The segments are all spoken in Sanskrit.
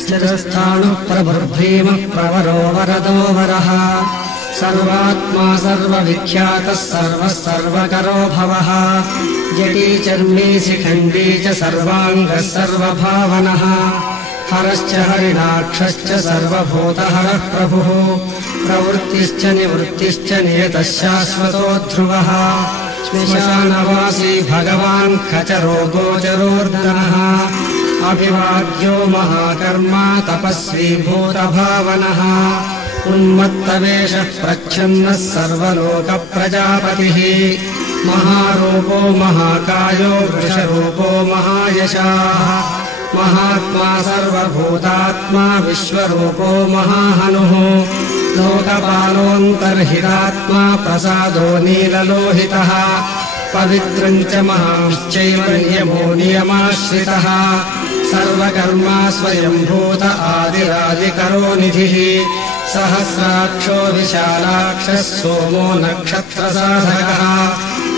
स्थिरस्थाणुः प्रभुर्भीमः प्रवरो वरदो वरः सर्वात्मा सर्वविख्यातः सर्वः सर्वकरो भवः जटी चर्मी शिखण्डी च सर्वाङ्गः सर्वभावनः हरश्च हरिणाक्षश्च सर्वभूतहरः प्रभुः प्रवृत्तिश्च निवृत्तिश्च नियतः शाश्वतो ध्रुवः श्मशानवासी भगवान् खचरो गोचरोर्दनः अभिवाद्यो महाकर्मा तपस्वी भूतभावनः उन्मत्तवेषः प्रच्छन्नः सर्वलोकप्रजापतिः महारूपो महाकायो वृषरूपो महायशाः महात्मा सर्वभूतात्मा विश्वरूपो महाहनुः लोकपालोऽन्तर्हितात्मा प्रसादो नीललोहितः पवित्रम् च महांश्चैव नियमो नियमाश्रितः सर्वकर्मा स्वयम्भूत आदिरादिकरो निधिः सहस्राक्षो विशालाक्षः सोमो नक्षत्रसाधकः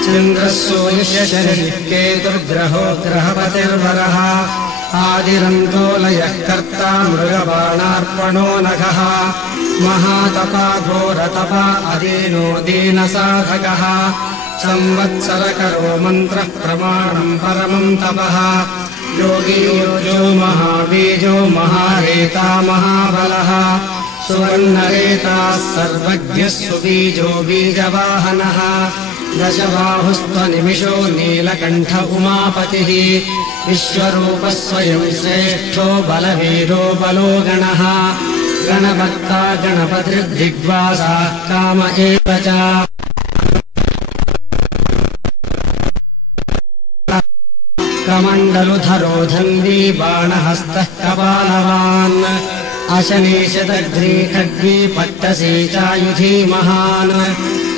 चन्द्रः सूर्यः शनिः केतुर्ग्रहो ग्रहपतिर्वरः आदिरन्तो लयः कर्ता मृगबाणार्पणो नखः महातपा घोरतपा अदीनो दीनसाधकः संवत्सरकरो मन्त्रः प्रमाणम् परमम् तपः योगी योजो महाबीजो महारेता महाबलः सुवर्णरेताः सर्वज्ञः सुबीजो बीजवाहनः दशबाहुस्त्वनिमिषो नीलकण्ठ उमापतिः विश्वरूपः स्वयं श्रेष्ठो बलवीरो बलो गणः गणभक्ता गणपतिर्दिग्वासाः काम एव च कमण्डलुधरो धन्वी बाणहस्तः कपालवान् अशनीशदग्ध्री खड्गी पट्टसी चायुधी महान्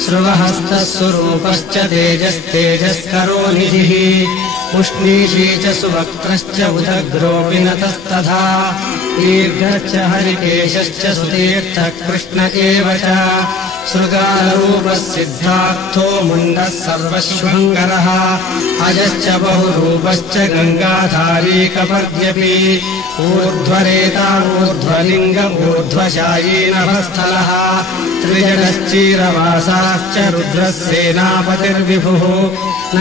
श्रुवहस्तः स्वरूपश्च तेजस्तेजस्करो निधिः उष्णीषी च सुवक्त्रश्च उदग्रोऽपि नतस्तथा दीर्घश्च हरिकेशश्च सुतीर्थः कृष्ण एव च शृगालरूपः सिद्धार्थो मुण्डः सर्वश्वङ्गरः अजश्च बहुरूपश्च गङ्गाधारी कपर्द्यपि ऊर्ध्वरेता ऊर्ध्वलिङ्ग ऊर्ध्वशायी नभस्थलः त्रिजडश्चीरवासाश्च रुद्रः सेनापतिर्विभुः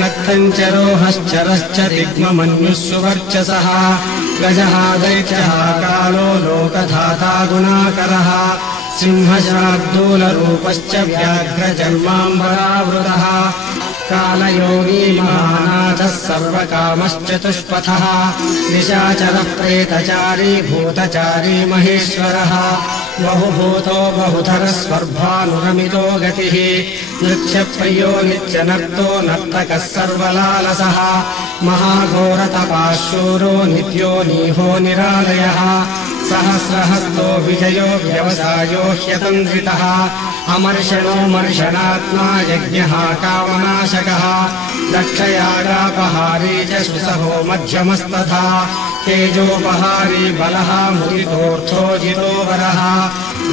नक्तम् च रोहश्चरश्च दिग्ममन्युः सुवर्चसः गजः दैत्यः कालो लोकधाता गुणाकरः सिंहशार्दूलरूपश्च व्याघ्रजन्माम्बरावृतः कालयोगी महानाथः सर्वकामश्चतुष्पथः निशाचरः प्रेतचारी भूतचारी महेश्वरः बहुभूतो बहुधरः स्वर्भानुरमितो गतिः नृत्यप्रियो नित्यनर्तो नर्तकः सर्वलालसः महाघोरतपाशूरो नित्यो नीहो निरालयः सहस्रहस्तो विजयो व्यवसायो ह्यतन्द्रितः अमर्षणो मर्षणात्मा यज्ञः कामनाशकः दक्षयागापहारी च सुसहो मध्यमस्तथा तेजोपहारी बलः मुदितोऽर्थो जितो वरः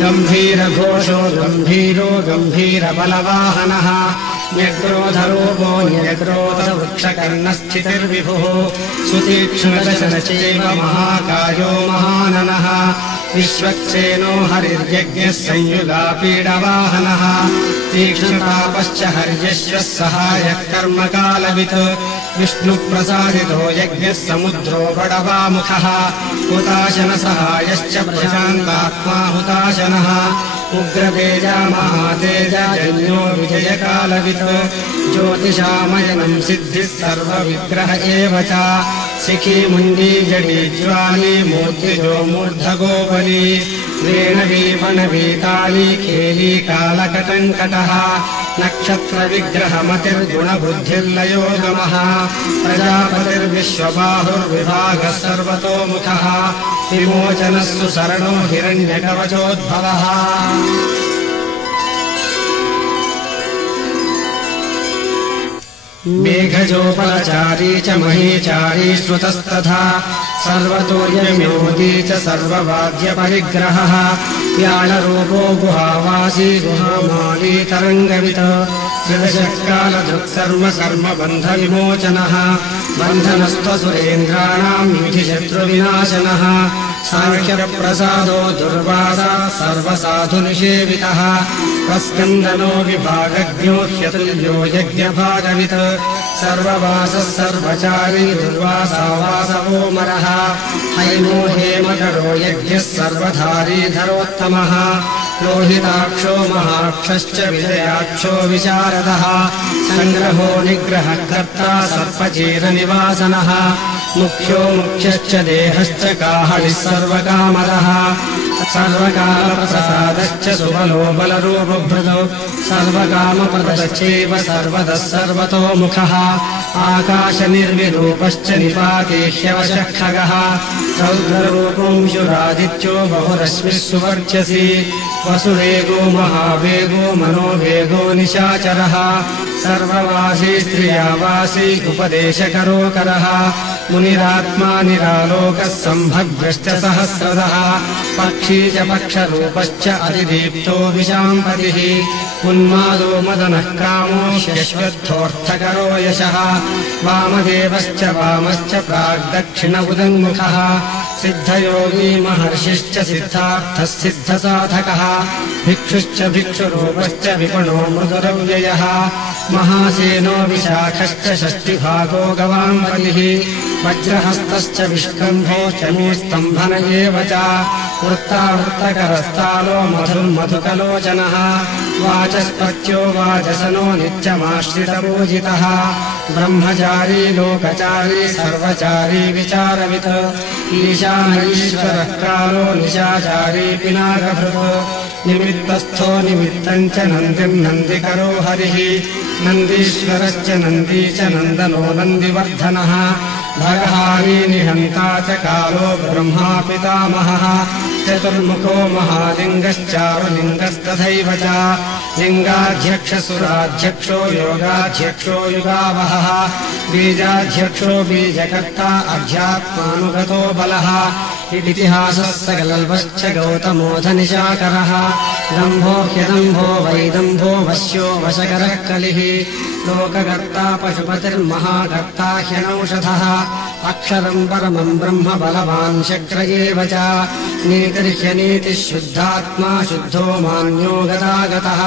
गम्भीरघोषो गम्भीरो गम्भीरबलवाहनः न्यग्रोधरूपो न्यग्रोधवृक्षकर्णस्थितिर्विभुः सुतीक्ष्णदशनचैव महाकायो महाननः विश्वक्सेनो हरिर्यज्ञः संयुगापीडवाहनः तीक्ष्णतापश्च हर्यश्वः सहायः कर्मकालवित् विष्णुप्रसादितो यज्ञः समुद्रो बडवामुखः हुताशनसहायश्च प्रशान्तात्मा हुताशनः उग्रतेजा महातेजा जन्यो विजयकालवित् ज्योतिषामयनम् सिद्धिः सर्वविग्रह एव च शिखी मुण्डी जडी ज्वाली मूर्तिजो मूर्धगोबली वेणवी वनवीताली खेली कालकटङ्कटः नक्षत्रविग्रहमतिर्गुणबुद्धिर्लयोगमः प्रजापतिर्विश्वबाहुर्विभागः सर्वतोमुखः विमोचनः सुसरणो हिरण्यकवचोद्भवः मेघजोपलचारी च महीचारी श्रुतस्तथा सर्वतोर्यविनोदी च सर्ववाद्यपरिग्रहः व्याळरूपो गुहावासी गुहामाली तरङ्गवित् त्रिदशकालधृक्सर्वकर्मबन्धविमोचनः बन्धनस्त्वसुरेन्द्राणाम् विधिशत्रुविनाशनः साङ्ख्यप्रसादो दुर्वासा सर्वसाधुनिषेवितः प्रस्कन्दनो विभागज्ञो ह्यतुल्यो यज्ञभागवित् सर्ववासः सर्वचारी दुर्वासा वासवोमरः हैमो हेमकरो यज्ञः सर्वधारी धरोत्तमः लोहिताक्षो महाक्षश्च विजयाक्षो विशारदः सङ्ग्रहो निग्रहकर्ता सर्पचीरनिवासनः मुख्यो मुख्यश्च देहश्च काहलिः सर्वकामदः सर्वकामप्रसादश्च सुबलो बलरूपभृतो सर्वकामप्रदश्चैव सर्वतः सर्वतोमुखः आकाशनिर्विरूपश्च निपाते ह्यवशः खगः रौद्ररूपोऽंशुरादित्यो बहुरश्मिः सुवर्चसि वसुवेगो महावेगो मनोवेगो निशाचरः सर्ववासी स्त्रियावासी उपदेशकरोकरः मुनिरात्मा निरालोकः सम्भग्रश्च सहस्रदः पक्षी च पक्षरूपश्च अतिदीप्तो विशाम्पतिः उन्मादो मदनः कामो शश्वद्धोऽर्थकरो यशः वामदेवश्च वामश्च प्राग्दक्षिण उदङ्मुखः सिद्धयोगी महर्षिश्च सिद्धार्थः सिद्धसाधकः भिक्षुश्च भिक्षुरूपश्च विपणो मृदुरव्ययः महासेनो विशाखश्च षष्टिभागो गवाम्बलिः वज्रहस्तश्च विष्कम्भो च मे स्तम्भन एव च वृत्तावृत्तकरस्तालो मधुर्मधुकलोचनः वाचस्पत्यो वाचसनो नित्यमाश्रितपूजितः ब्रह्मचारी लोकचारी सर्वचारी विचारवित् ईशान ईश्वरः कालो निशाचारी पिनाकभृत् निमित्तस्थो निमित्तम् च नन्दिम् नन्दिकरो हरिः नन्दीश्वरश्च नन्दी च नन्दनो नन्दिवर्धनः भगहारी निहन्ता च कालो ब्रह्मा पितामहः चतुर्मुखो महालिङ्गश्चारुलिङ्गस्तथैव च लिङ्गाध्यक्षसुराध्यक्षो योगाध्यक्षो युगावहः बीजाध्यक्षो बीजकर्ता अध्यात्मानुगतो बलः इतिहासः सकलल्पश्च गौतमोऽधनिशाकरः दम्भो ह्यदम्भो वैदम्भो वश्यो वशकरः कलिः लोककर्ता पशुपतिर्महाकर्ता ह्यनौषधः अक्षरम् परमम् ब्रह्म बलवान् शक्र एव च नीतिर्ह्यनीतिः शुद्धात्मा शुद्धो मान्यो गतागतः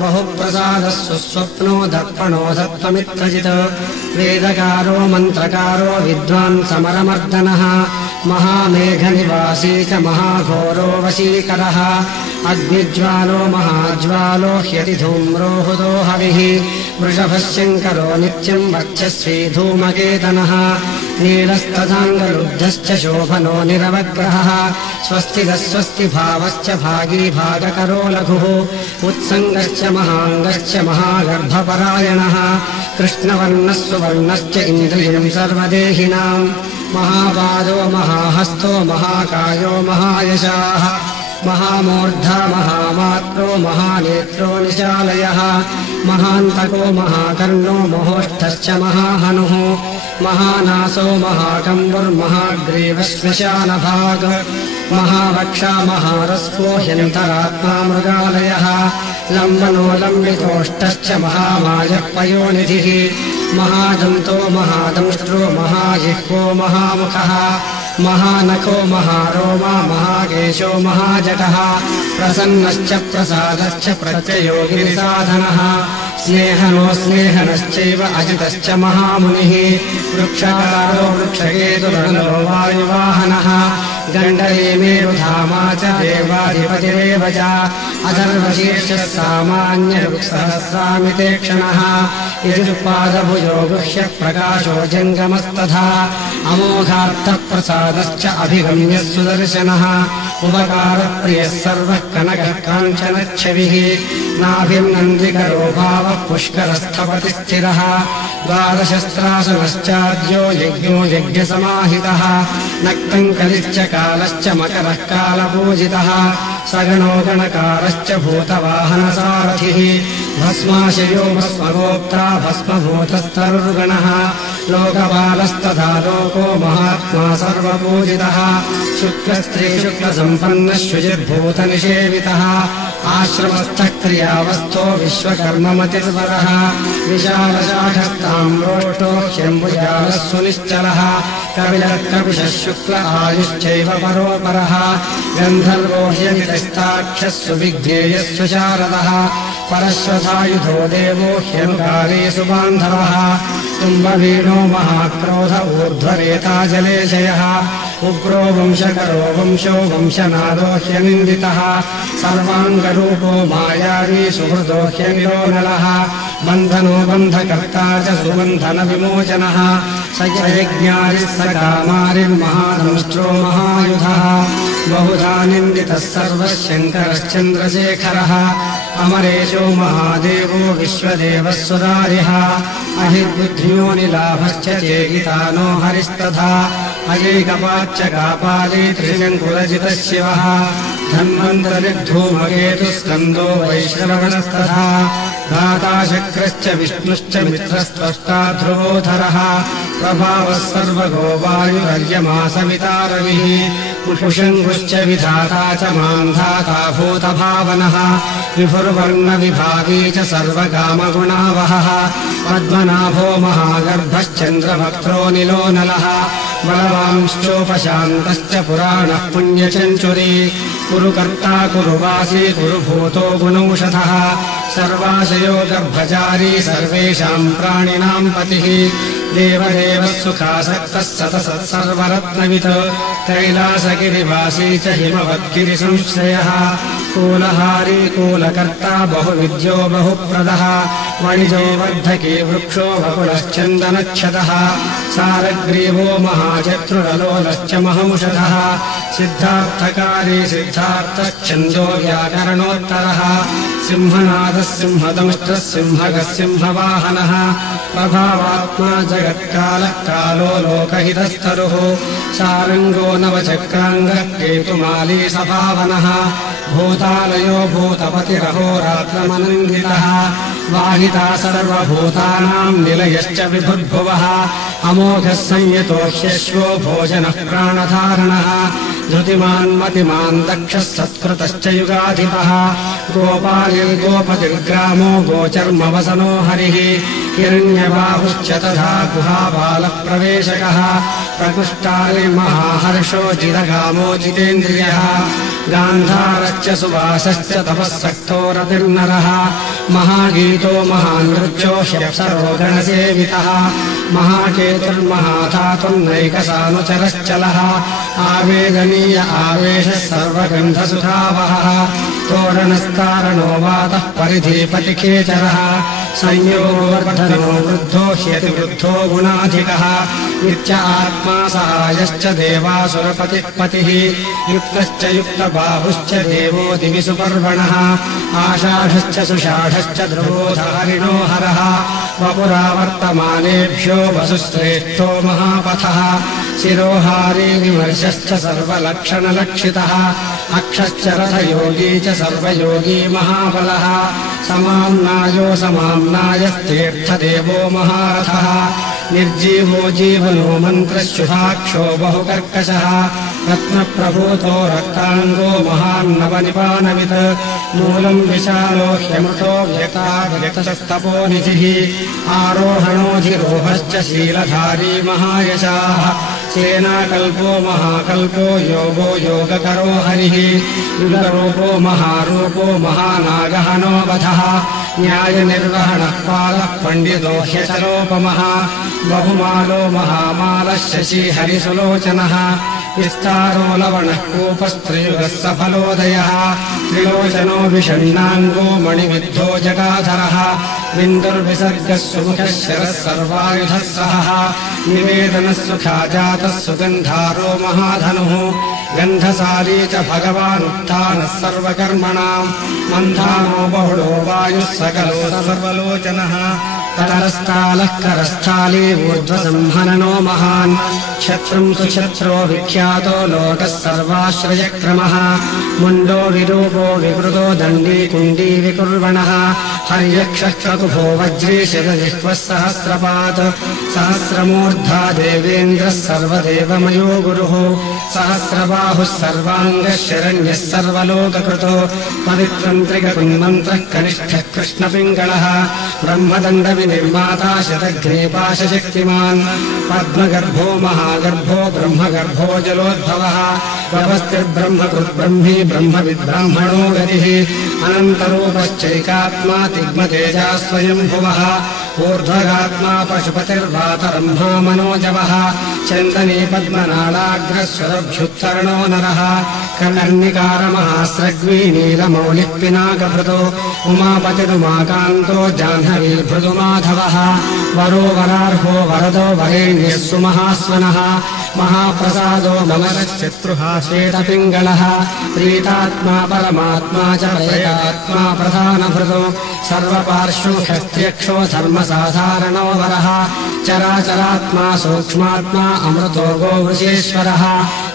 बहुप्रसादः सुस्वप्नो दर्पणो दत्तमित्रजित् वेदकारो मन्त्रकारो विद्वान् समरमर्दनः महामेघनिवासी च महाघोरो वशीकरः अग्निज्वालो महाज्वालो ह्यतिधूम्रो हुतो हविः वृषभः शङ्करो नित्यम् वर्चस्वी धूमकेतनः नीलस्तथाङ्गलुब्धश्च शोभनो निरवग्रहः स्वस्तिदः स्वस्तिभावश्च भागी भागकरो लघुः उत्सङ्गश्च महाङ्गश्च महागर्भपरायणः कृष्णवर्णः सुवर्णश्च इन्द्रियम् सर्वदेहिनाम् महापादो महाहस्तो महाकायो महायशाः महामूर्धा महामात्रो महानेत्रो निशालयः महान्तको महाकर्णो महोष्ठश्च महाहनुः महानासो महाकम्बुर्महाग्रीवश्मशानभाग महावक्षा महारस्को ह्यन्तरात्मा मृगालयः लम्बनो लम्बितोष्टश्च महामायः पयोनिधिः महादन्तो महादंष्ट्रो महाजिह्वो महामुखः महानखो महारोमा महाकेशो महाजटः प्रसन्नश्च प्रसादश्च प्रत्ययो गिरिसाधनः स्नेहनो स्नेहनश्चैव अजितश्च महामुनिः वृक्षकारो वृक्षकेतुर्नो वायुवाहनः गण्डरे मेरुधामा च देवाधिपतिरेव च अथर्वशीर्षः सामान्यसहस्रामिते क्षणः यजुर्पादभुजो गुह्यः प्रकाशो जङ्गमस्तथा अमोघार्थः प्रसादश्च अभिगम्यः सुदर्शनः उपकारप्रियः सर्वः कनकः काञ्चनच्छविः नाभिर्नन्दिकरो भावः पुष्करस्थपति स्थिरः द्वादशस्त्रासनश्चाद्यो यज्ञो यज्ञसमाहितः नक्तम् कलिश्च कालश्च मकरः कालपूजितः सगणो गणकारश्च भूतवाहनसारथिः भस्माशयो भस्मगोप्ता भस्मभूतस्तरुर्गणः लोकपालस्तथा लोको महात्मा सर्वपूजितः शुक्लस्त्री शुक्लसम्पन्नः शुचिर्भूतनिषेवितः आश्रमस्थः क्रियावस्थो विश्वकर्ममतिर्वरः विशालशाखस्ताम्रोष्टो ह्यम्बुजालः सुनिश्चलः कविलः कपिशः शुक्ल आयुश्चैव परोपरः गन्धर्वो ह्यमितस्ताक्षः सुविज्ञेयः सुशारदः परश्वथायुधो देवो ह्यनुकाले सुबान्धवः तुम्बवीणो महाक्रोध ऊर्ध्वरेता जलेशयः उग्रो वंशकरो वंशो वंशनादो ह्यनिन्दितः सर्वाङ्गरूपो मायावी सुहृदो ह्यनिरोनलः बन्धनो बन्धकर्ता च सुबन्धनविमोचनः स यज्ञारिः स कामारिर्महादंष्ट्रो महायुधः बहुधा निन्दितः सर्वः शङ्करश्चन्द्रशेखरः अमरेशो महादेवो विश्वदेवः सुरारिः अहिर्बुद्ध्योनिलाभश्च चेकितानो हरिस्तथा अयैकपाच्च कापाली त्रिशङ्कुलजितः शिवः धन्वन्तरिद्धूमकेतुस्कन्दो वैश्रवणस्तथा भ्राता शक्रश्च विष्णुश्च मित्रस्त्वष्टा ध्रुवोधरः प्रभावः सर्वगो वायुरर्यमासविता रविः पुषङ्गुश्च विधाता च मान्धाता भूतभावनः विभुर्वर्णविभागी च सर्वकामगुणावहः पद्मनाभो महागर्भश्चन्द्रभक्त्रो निलोनलः बलवांश्चोपशान्तश्च पुराणः पुण्यचञ्चुरी कुरुकर्ता कुरुवासी कुरुभूतो गुणौषधः सर्वाशयो गर्भचारी सर्वेषाम् प्राणिनाम् पतिः देवदेवः सुखासक्तः सतसत् सर्वरत्नवित् कैलासगिरिवासी च हिमवद्गिरिसंश्रयः कूलहारी कूलकर्ता बहुविद्यो बहुप्रदः वणिजो वर्धकी वृक्षो वकुलश्चन्दनच्छदः सारग्रीवो महाचतुरलोलश्च महौषधः सिद्धार्थकारी सिद्धार्थश्छन्दो व्याकरणोत्तरः सिंहनादः सिंहदंष्टः सिंहगः सिंहवाहनः प्रभावात्मा जगत्कालः कालो लोकहितस्तरुः सारङ्गो नवचक्राङ्गः केतुमाली सभावनः भूतालयो भूतपतिरहोरात्रमनन्दितः वाहिता सर्वभूतानाम् निलयश्च विभुर्भुवः अमोघः संयतोष्यश्वो भोजनः प्राणधारणः धृतिमान् मतिमान् दक्षः सत्कृतश्च युगाधिपः गोपालिर्गोपतिर्ग्रामो गोचर्मवसनो हरिः हिरण्यबाहुश्च तथा गुहाबालप्रवेशकः प्रकुष्टालिर्महाहर्षो जितगामो जितेन्द्रियः गान्धारश्च सुवासश्च तपःसक्तो रतिर्नरः महागीतो महानृत्यो ह्यप्सरो गणसेवितः महाकेतुर्महाधातुर्नैकसानुचरश्चलः आवेदनीय आवेशः सर्वगन्धसुधावहः तोरणस्तारणो वातः परिधिपतिखेचरः संयोगवर्धनो वृद्धो ह्यतिवृद्धो गुणाधिकः नित्य आत्मा सहायश्च देवासुरपतिः पतिः युक्तश्च युक्तबाहुश्च देवो दिवि सुपर्वणः आषाढश्च सुषाढश्च ध्रुवोधारिणो हरः वपुरावर्तमानेभ्यो वसुश्रेष्ठो महापथः शिरोहारी विमर्शश्च सर्वलक्षणलक्षितः अक्षश्च रथयोगी च सर्वयोगी महाबलः समाम्नायो समाम्नायस्तीर्थदेवो महारथः निर्जीवो जीवनो मन्त्रशुभाक्षो बहुकर्कशः रत्नप्रभूतो रक्ताङ्गो महान्नवनिपानवित् मूलम् विशालो ह्यमृतो व्यतास्तपोनिधिः आरोहणोऽधिरोहश्च शीलधारी महायशाः सेनाकल्पो महाकल्पो योगो योगकरो हरिः युगरूपो महारूपो महानागहनो वधः न्यायनिर्वहणः पालः पण्डितो ह्यचलोपमः बहुमालो महामालः शशी हरिसुलोचनः विस्तारो लवणः कूपस्त्रियुगः सफलोदयः त्रिलोचनो विषण्णाङ्गो मणिविद्धो जटाधरः बिन्दुर्विसर्गः सुमुखः शरः सर्वायुधः सहः निवेदनः सुखाजातः सुगन्धारो महाधनुः गन्धसारी च भगवानुत्थानः सर्वकर्मणाम् मन्थानो बहुलो वायुः सकलो सर्वलोचनः करस्तालः करस्थाली ऊर्ध्वसंहननो महान् शत्रुम् सुशत्रो विख्यातो लोकः सर्वाश्रयक्रमः मुण्डो विरूपो विकृतो दण्डी कुण्डी विकुर्वणः हर्यक्षः क्रतुभो वज्री शिरजिह्वः सहस्रपात् सहस्रमूर्धा देवेन्द्रः सर्वदेवमयो गुरुः सहस्रबाहुः सर्वाङ्गः शरण्यः सर्वलोककृतो पवित्रम् त्रिगुन्मन्त्रः कनिष्ठः कृष्णपिङ्गलः ब्रह्मदण्डविनिर्माता शतघ्नेपाशशक्तिमान् पद्मगर्भो महागर्भो ब्रह्मगर्भो जलोद्भवः व्यवस्थिर्ब्रह्मकृद्ब्रह्मी ब्रह्मविद्ब्राह्मणो गतिः अनन्तरूपश्चैकात्मा तिग्मतेजा स्वयम्भुवः ऊर्ध्वगात्मा पशुपतिर्वातरम्भो मनोजवः चन्दनी पद्मनालाग्रस्वरभ्युत्तरणो नरः कर्णिकारमहास्रग्वी नीलमौलिः पिनाकभृतो उमापतिरुमाकान्तो जाह्नवीर्भृदुमाधवः वरो वरार्हो वरदो वरेण्यः सुमहास्वनः महाप्रसादो ममरश्चत्रुहा श्वेतपिङ्गलः प्रीतात्मा परमात्मा च प्रयात्मा प्रधानभृतो सर्वपार्श्वहस्त्यक्षो धर्मसाधारणो वरः चराचरात्मा सूक्ष्मात्मा अमृतो गोवृषेश्वरः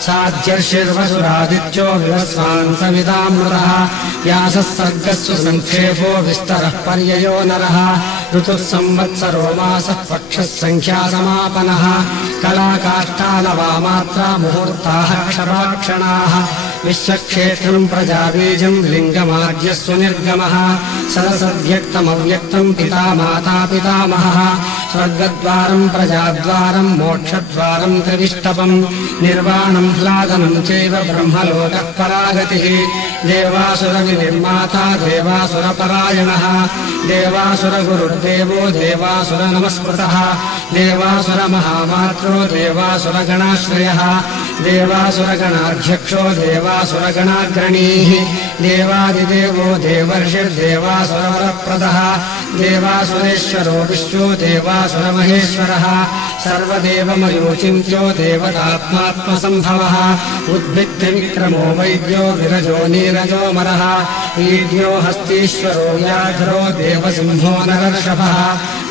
साध्यर्षिर्वसुरादित्यो विवस्वान् सवितामृतः व्यासः सर्गस्व सङ्क्षेपो विस्तरः पर्ययो नरः ऋतुः संवत्सरो मासः पक्षः सङ्ख्यासमापनः कलाकाष्ठालवामात्रा मुहूर्ताः क्षराक्षणाः विश्वक्षेत्रम् प्रजाबीजम् लिङ्गमाद्यः सुनिर्गमः सदसद्व्यक्तमव्यक्तम् पिता माता पितामहः स्वर्गद्वारम् प्रजाद्वारम् मोक्षद्वारम् त्रिविष्टपम् निर्वाणम् ह्लादनम् चैव ब्रह्मलोकः परागतिः देवासुरविनिर्माता देवासुरपरायणः देवासुरगुरुर्देवो देवासुरनमस्कृतः देवासुरमहामात्रो देवासुरगणाश्रयः देवासुरगणाध्यक्षो देवासुरगणाग्रणीः देवादिदेवो देवर्षिर्देवासुरवरप्रदः देवासुरेश्वरो विश्वो देवासुरमहेश्वरः सर्वदेवमयोचिन्त्यो देवतात्मात्मसम्भवः उद्भित्तिविक्रमो वैद्यो विरजो नीरजो मरः ईड्यो हस्तीश्वरो व्याघ्रो देवसिंहो नरर्षभः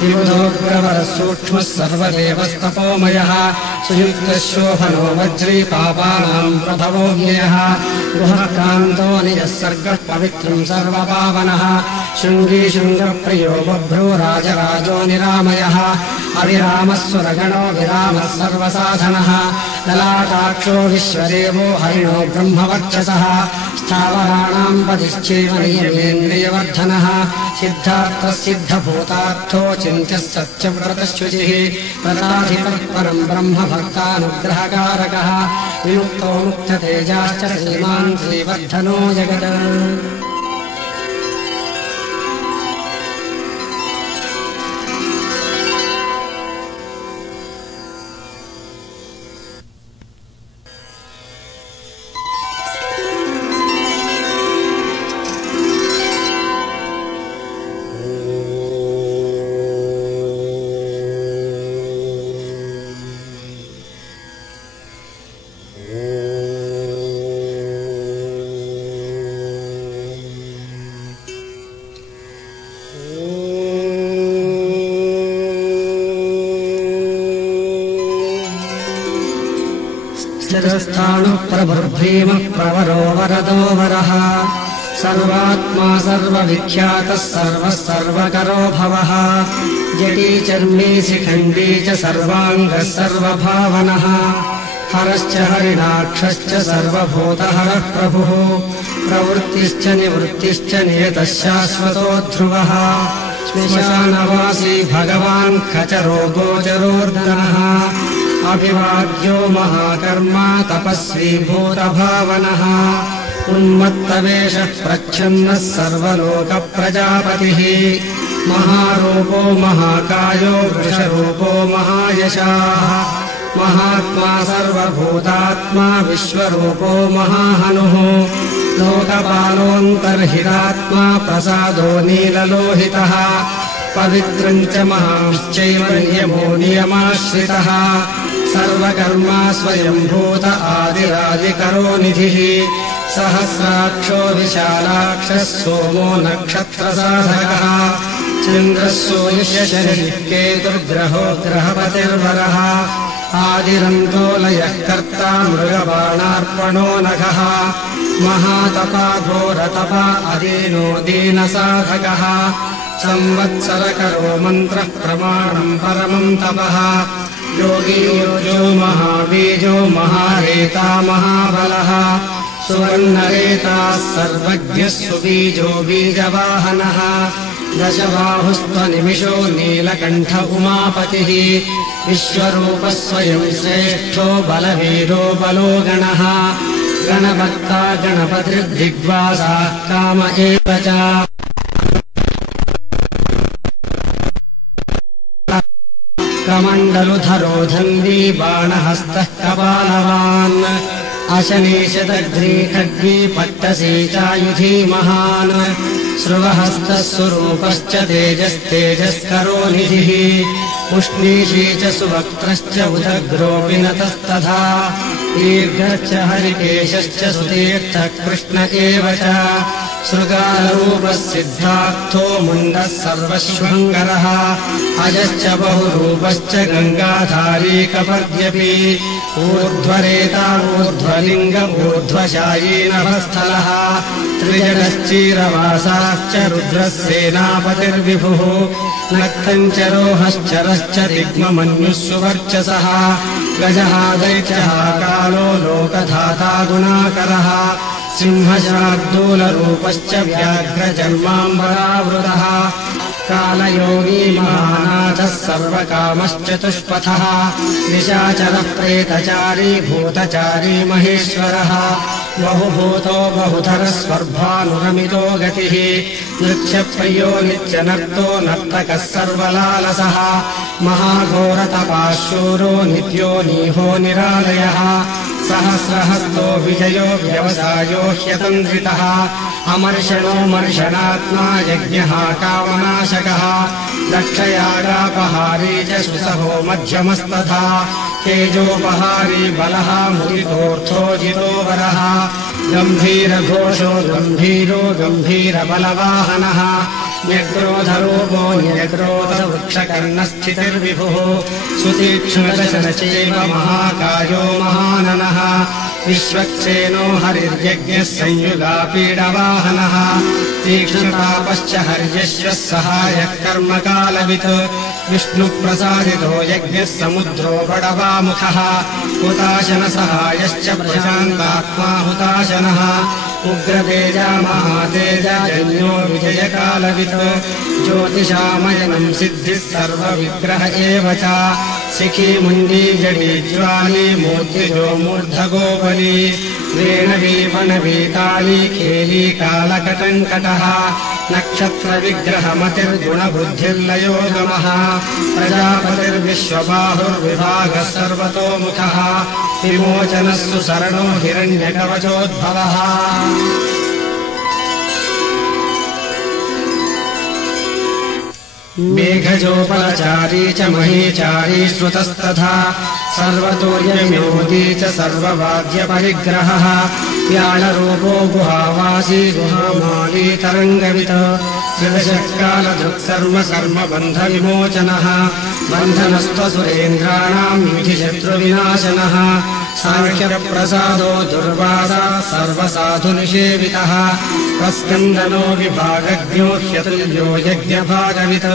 विबुधोग्रवरः सूक्ष्मः सर्वदेवस्तपोमयः सुयुक्तः शोभनो वज्री पापानाम् प्रभवो ज्ञेयः गुहकान्तो निजः सर्गः पवित्रम् सर्वपावनः शृङ्गी शृङ्गप्रियो बभ्रो राजराजो निरामयः अविरामः सुरगणो विरामः सर्वसाधनः ललाटाक्षो विश्वदेवो हरिणो ब्रह्मवर्चसः स्थावराणाम् पदिश्चैव नियमेन्द्रियवर्धनः सिद्धार्थः सिद्धभूतार्थो चिन्त्यः सत्यव्रतशुचिः व्रताधिपः परम् ब्रह्म भक्तानुग्रहकारकः विमुक्तो मुक्ततेजाश्च श्रीमान् श्रीवर्धनो जगत् प्रभुर्भीमः प्रवरो वरदो वरः सर्वात्मा सर्वविख्यातः सर्वः सर्वकरो भवः जटी चर्मी शिखण्डी च सर्वाङ्गः सर्वभावनः हरश्च हरिणाक्षश्च सर्वभूतहरः प्रभुः प्रवृत्तिश्च निवृत्तिश्च नियतः शाश्वतो ध्रुवः श्मशानवासी भगवान् खचरो गोचरोर्दनः अभिवाद्यो महाकर्मा तपस्वी भूतभावनः उन्मत्तवेषः प्रच्छन्नः सर्वलोकप्रजापतिः महारूपो महाकायो वृषरूपो महायशाः महात्मा सर्वभूतात्मा विश्वरूपो महाहनुः लोकपालोऽन्तर्हितात्मा प्रसादो नीललोहितः पवित्रम् च महांश्चैव नियमो नियमाश्रितः सर्वकर्मा स्वयम्भूत आदिरादिकरो निधिः सहस्राक्षो विशालाक्षः सोमो नक्षत्रसाधकः चन्द्रः सूर्यस्य केतुर्ग्रहो ग्रहपतिर्वरः आदिरन्तो लयः कर्ता मृगबाणार्पणो नखः महातपा घोरतपा अदीनो दीनसाधकः संवत्सरकरो मन्त्रः प्रमाणम् परमम् तपः योगी योजो महाबीजो महारेता महाबलः सुवर्णरेताः सर्वज्ञः सुबीजो बीजवाहनः दशबाहुस्त्वनिमिषो नीलकण्ठ उमापतिः विश्वरूपः स्वयं श्रेष्ठो बलवीरो बलो गणः गणभक्ता गणपतिर्दिग्वासाः काम एव च कमण्डलुधरो धन्वी बाणहस्तः कपालवान् अशनीशतघ्नी खड्गी पट्टसी चायुधी महान् श्रुवहस्तः स्वरूपश्च तेजस्तेजस्करो निधिः उष्णीषी च सुवक्त्रश्च उदग्रोऽपि नतस्तथा दीर्घश्च हरिकेशश्च सुतीर्थः कृष्ण एव च शृगालरूपः सिद्धार्थो मुण्डः सर्वश्वङ्गरः अजश्च बहुरूपश्च गङ्गाधारी कपर्द्यपि ऊर्ध्वरेता ऊर्ध्वलिङ्ग ऊर्ध्वशायी नभस्थलः त्रिजडश्चीरवासाश्च रुद्रः सेनापतिर्विभुः नक्तम् च रोहश्चरश्च दिग्ममन्युः सुवर्चसः गजः दैत्यः कालो लोकधाता गुणाकरः सिंहशार्दूलरूपश्च व्याघ्रजन्माम्बरावृतः कालयोगी महानाथः सर्वकामश्चतुष्पथः निशाचरः प्रेतचारी भूतचारी महेश्वरः बहुभूतो बहुधरः स्वर्भानुरमितो गतिः नृत्यप्रियो नित्यनर्तो नर्तकः सर्वलालसः महाघोरतपाशूरो नित्यो नीहो निरालयः सहस्रहस्तो विजयो व्यवसायो ह्यतन्द्रितः अमर्षणो मर्षणात्मा यज्ञः कामनाशकः दक्षयागापहारी च सुसहो मध्यमस्तथा तेजोपहारी बलः मुदितोऽर्थो जितो वरः गम्भीरघोषो गम्भीरो गम्भीरबलवाहनः न्यग्रोधरूपो न्यग्रोधवृक्षकर्णस्थितिर्विभुः सुतीक्ष्णदशनचैव महाकायो महाननः विश्वक्सेनो हरिर्यज्ञः संयुगापीडवाहनः तीक्ष्णतापश्च हर्यश्वः सहायः कर्मकालवित् विष्णुप्रसादितो यज्ञः समुद्रो बडवामुखः हुताशनसहायश्च प्रशान्तात्मा हुताशनः उग्रतेजा महातेजा जन्यो विजयकालवित् ज्योतिषामयनम् सिद्धिः सर्वविग्रह एव च शिखी मुण्डी जडी ज्वाली मूर्तिजो मूर्धगोबली वेणवी वनवीताली खेली कालकटङ्कटः नक्षत्रविग्रहमतिर्गुणबुद्धिर्लयोगमः प्रजापतिर्विश्वबाहुर्विभागः सर्वतोमुखः विमोचनः सुसरणो हिरण्यकवचोद्भवः मेघजोपलचारी च महीचारी श्रुतस्तथा सर्वतोर्यम्योगी च सर्ववाद्यपरिग्रहः व्याळरूपो गुहावासी गुहामाली तरङ्गवित् त्रिदशकालधृक्सर्व कर्मबन्धविमोचनः बन्धनस्त्वसुरेन्द्राणाम् विधिशत्रुविनाशनः साङ्ख्यप्रसादो दुर्वासा सर्वसाधुनिषेवितः प्रस्कन्दनो विभागज्ञो ह्यतुल्यो यज्ञभागवित्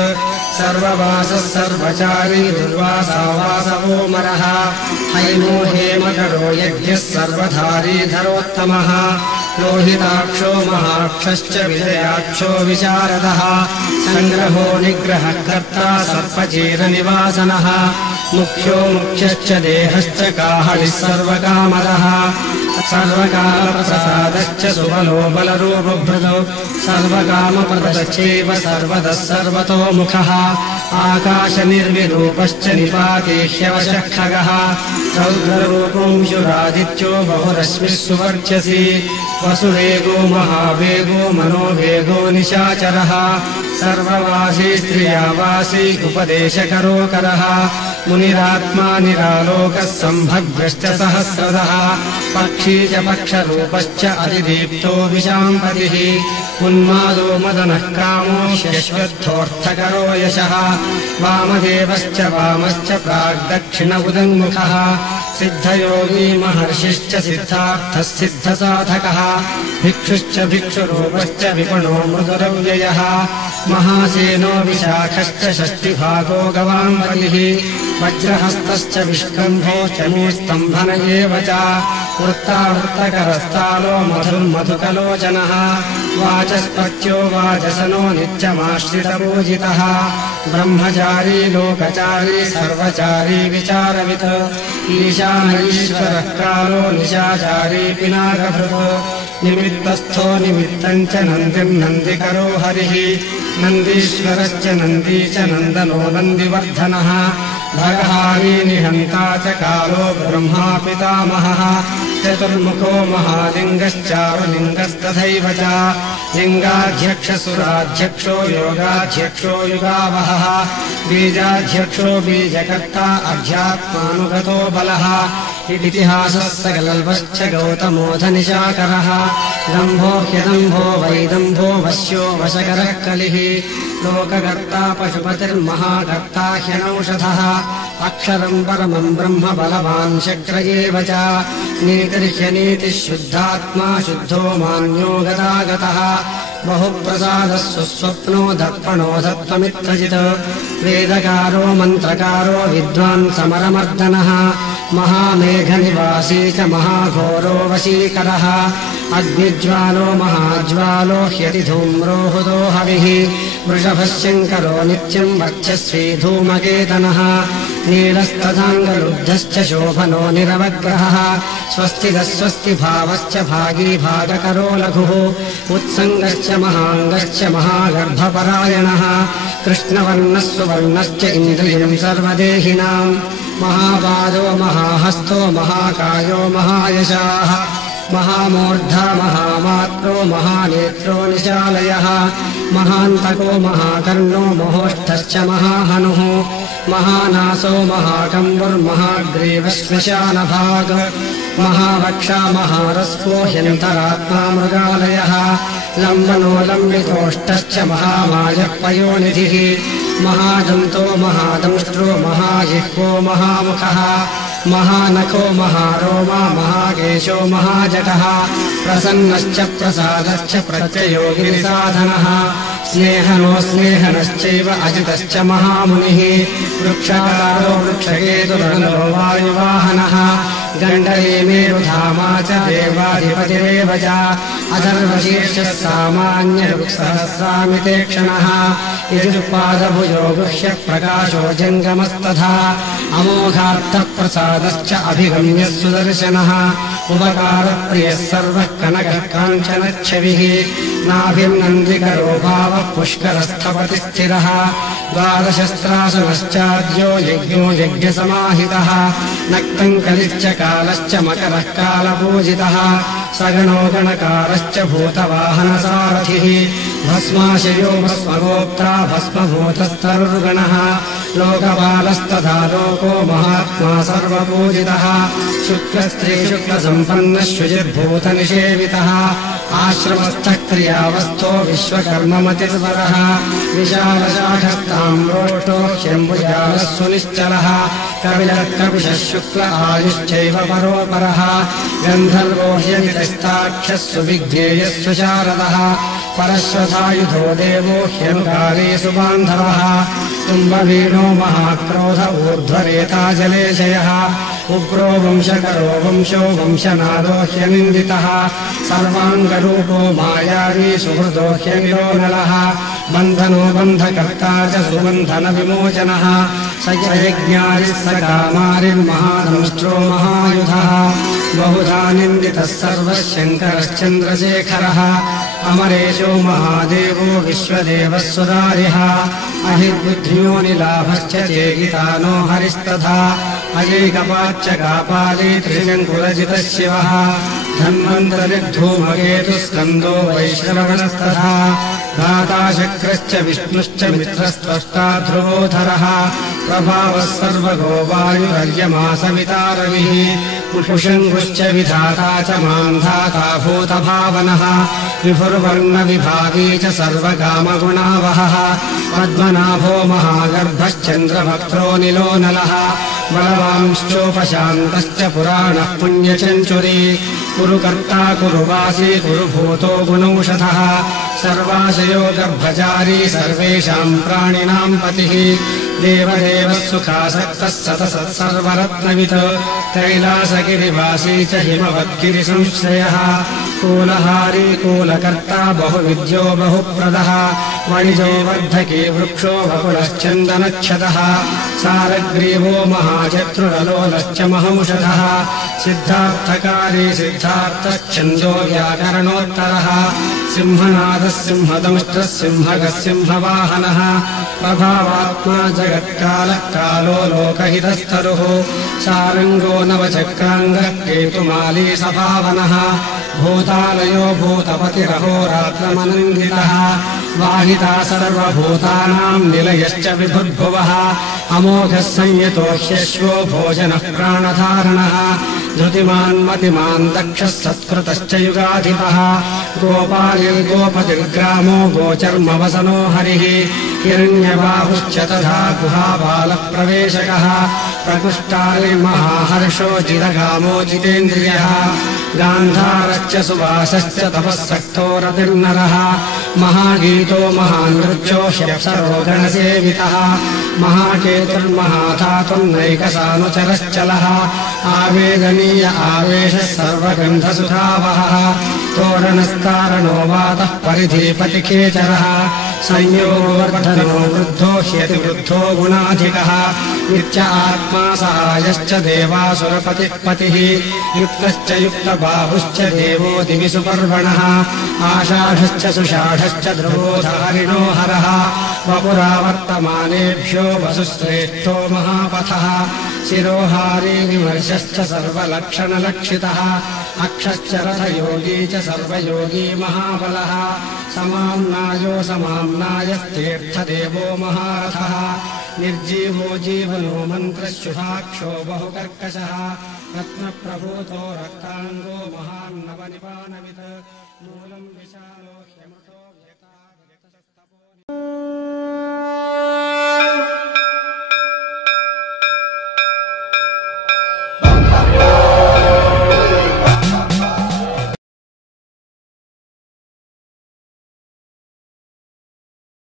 सर्ववासः सर्वचारी दुर्वासा वासवोमरः हैमो हेमकरो यज्ञः सर्वधारी धरोत्तमः लोहिताक्षो महाक्षश्च विजयाक्षो विशारदः सङ्ग्रहो निग्रहः कर्ता सर्पचीरनिवासनः मुख्यो मुख्यश्च देहश्च काहलिः सर्वकामदः सर्वकालप्रसादश्च सुबलो बलरूपभृतौ सर्वकामप्रदश्चैव सर्वतः सर्वतोमुखः आकाशनिर्विरूपश्च निपाते ह्यवशः खगः रौद्ररूपोऽंशुरादित्यो बहुरश्मिः सुवर्चसि वसुवेगो महावेगो मनोवेगो निशाचरः सर्ववासी स्त्रियावासी उपदेशकरो करः मुनिरात्मा निरालोकः सम्भग्रश्च सहस्रदः पक्षी च पक्षरूपश्च अतिदीप्तो विशाम्पतिः उन्मादो मदनः कामो शश्वत्थोऽर्थकरो यशः वामदेवश्च वामश्च प्राग्दक्षिण उदङ्मुखः सिद्धयोगी महर्षिश्च सिद्धार्थः सिद्धसाधकः भिक्षुश्च भिक्षुरूपश्च विपणो मृदुरव्ययः महासेनो विशाखश्च षष्टिभागो गवाम्बलिः वज्रहस्तश्च विष्कम्भो चमूस्तम्भन एव च वृत्तावृत्तकरस्तालो मधुर्मधुकलोचनः वाचस्पत्यो वाचसनो नित्यमाश्रितपूजितः ब्रह्मचारी लोकचारी सर्वचारी विचारवित् ईशानईश्वरः कालो निशाचारी पिनाकभृत् निमित्तस्थो निमित्तम् च नन्दिम् नन्दिकरो हरिः नन्दीश्वरश्च नन्दी च नन्दनो नन्दिवर्धनः भगहारी निहन्ता च कालो ब्रह्मा पितामहः चतुर्मुखो महालिङ्गश्चारुलिङ्गस्तथैव च लिङ्गाध्यक्षसुराध्यक्षो योगाध्यक्षो युगावहः बीजाध्यक्षो बीजकर्ता अध्यात्मानुगतो बलः इतिहासः सकल्पश्च गौतमोऽधनिशाकरः दम्भो ह्यदम्भो वैदम्भो वश्यो वशकरः कलिः लोककर्ता पशुपतिर्महाकर्ता ह्यनौषधः अक्षरम् परमम् ब्रह्म बलवान् शक्र एव च नीतिर्ह्यनीतिः शुद्धात्मा शुद्धो मान्यो गतागतः बहुप्रसादः सुस्वप्नो दर्पणो दत्तमित्रजित् वेदकारो मन्त्रकारो विद्वान् समरमर्दनः महामेघनिवासी च महाघोरो वशीकरः अग्निज्वालो महाज्वालो ह्यतिधूम्रो हुतो हविः वृषभः शङ्करो नित्यम् वर्चस्वी धूमकेतनः नीलस्तथाङ्गलुब्धश्च शोभनो निरवग्रहः स्वस्तिदः स्वस्तिभावश्च भागी भागकरो लघुः उत्सङ्गश्च महाङ्गश्च महागर्भपरायणः कृष्णवर्णः सुवर्णश्च इन्द्रियम् सर्वदेहिनाम् महापादो महाहस्तो महाकायो महायशाः महामूर्धा महामात्रो महानेत्रो निशालयः महान्तको महाकर्णो महोष्ठश्च महाहनुः महानासो महाकम्बुर्महाग्रीवश्मशानभाग महावक्षा महारस्को ह्यन्तरात्मा मृगालयः लम्बनो लम्बितोष्टश्च महामायः पयोनिधिः महादन्तो महादंष्ट्रो महाजिह्वो महामुखः महानखो महारोमा महाकेशो महाजटः प्रसन्नश्च प्रसादश्च प्रत्ययो गिरिसाधनः स्नेहनो स्नेहनश्चैव अजितश्च महामुनिः वृक्षकारो वृक्षकेतुर्नो वायुवाहनः गण्डरे मेरुधामा च देवाधिपतिरेव च अथर्वशीर्षः सामान्यसहस्रामिते क्षणः यजुपादभुजो गुह्यः प्रकाशो जङ्गमस्तथा अमोघार्थः प्रसादश्च अभिगम्यः सुदर्शनः उपकारप्रियः सर्वः कनकः काञ्चनच्छविः नाभिर्नन्दिकरो भावः पुष्करस्थपति स्थिरः द्वादशस्त्रासनश्चाद्यो यज्ञो यज्ञसमाहितः नक्तम् कलिश्च कालश्च मकरः कालपूजितः सगणो गणकारश्च भूतवाहनसारथिः भस्माशयो भस्मगोप्ता भस्मभूतस्तरुर्गणः लोकपालस्तथा लोको महात्मा सर्वपूजितः शुक्लस्त्रीशुक्लसम्पन्नः शुचिर्भूतनिषेवितः आश्रमस्थः क्रियावस्थो विश्वकर्ममतिर्वरः विशालशाखस्ताम्रोष्टो ह्यम्बुजालः सुनिश्चलः कपिलः कपिशः शुक्ल आयुश्चैव परोपरः गन्धर्वो ह्यमितस्ताक्षः सुविज्ञेयः सुशारदः परश्वथायुधो देवो ह्यनुकाले सुबान्धवः कुम्भवीणो महाक्रोध ऊर्ध्वरेता जलेशयः उग्रो वंशकरो वंशो वंशनादो ह्यनिन्दितः सर्वाङ्गरूपो मायावी सुहृदो ह्यनिरोनलः बन्धनो बन्धकर्ता च सुबन्धनविमोचनः स यज्ञारिः स कामारिर्महादंष्ट्रो महायुधः बहुधा निन्दितः सर्वः शङ्करश्चन्द्रशेखरः अमरेशो महादेवो विश्वदेवः सुरारिः अहिर्बुद्ध्योनिलाभश्च चेकितानो हरिस्तथा अयैकपाच्च कापाली त्रिशङ्कुलजितः शिवः धन्वन्तरिर्धूमकेतुस्कन्दो वैश्रवणस्तथा दाता शक्रश्च विष्णुश्च मित्रस्त्वष्टा ध्रुवोधरः प्रभावः सर्वगो वायुरर्यमा सविता रविः पुषङ्गुश्च विधाता च मान्धाता भूतभावनः विभुर्वर्णविभागी च सर्वकामगुणावहः पद्मनाभो महागर्भश्चन्द्रभक्त्रो निलो नलः बलवांश्चोपशान्तश्च पुराणः पुण्यचञ्चुरी कुरु कर्ता कुरु वासी कुरु भूतो गुणौषधः सर्वाशयो गर्भचारी सर्वेषाम् प्राणिनाम् पतिः देवदेवः सुखासक्तः सतसत् सर्वरत्नवित् कैलासगिरिवासी च हिमवद्गिरिसंश्रयः कूलहारी कूलकर्ता बहुविद्यो बहुप्रदः वणिजो वर्धकी वृक्षो वकुलश्चन्दनच्छदः सारग्रीवो महाचत्रुरलोलश्च महौषधः सिद्धार्थकारी सिद्धार्थश्छन्दो व्याकरणोत्तरः सिंहनादः सिंहदंष्ट्रः सिंहगः सिंहवाहनः प्रभावात्मा जगत्कालः कालो लोकहितस्तरुः सारङ्गो नवचक्राङ्गः केतुमाली सभावनः भूतालयो भूतपतिरहोरात्रमनन्दितः वाहिता सर्वभूतानाम् निलयश्च विभुर्भुवः अमोघः संयतोह्यश्वो भोजनः प्राणधारणः धृतिमान् मतिमान् दक्षः सत्कृतश्च युगाधिपः गोपालिर्गोपतिर्ग्रामो गोचर्मवसनो हरिः हिरण्यबाहुश्च तथा गुहाबालः प्रवेशकः प्रकृष्टालिर्महाहर्षो जितगामो जितेन्द्रियः गान्धारश्च सुवासश्च तपःसक्तो रतिर्नरः महागीतो महानृत्यो ह्यप्सरो गणसेवितः महाकेतुर्महाधातुर्नैकसानुचरश्चलः आवेदनीय आवेशः सर्वगन्धसुधावहः तोरणस्तारणो वातः परिधिपतिखेचरः संयोगवर्धनो वृद्धो ह्यतिवृद्धो गुणाधिकः नित्य आत्मा सहायश्च देवासुरपतिः पतिः युक्तश्च युक्तबाहुश्च देवो दिवि सुपर्वणः आषाढश्च सुषाढश्च ध्रुवोधारिणो हरः वपुरावर्तमानेभ्यो वसुश्रेष्ठो महापथः शिरोहारी विमर्शश्च सर्वलक्षणलक्षितः अक्षश्च रथयोगी च सर्वयोगी महाबलः समाम्नायो समाम्नायस्तीर्थदेवो महारथः निर्जीवो जीवनो मन्त्रः शुभाक्षो बहुकर्कशः रत्नप्रभूतो रक्ताङ्गो महान्नवनिपानवित् मूलम् विशालो ह्यमृतो व्यता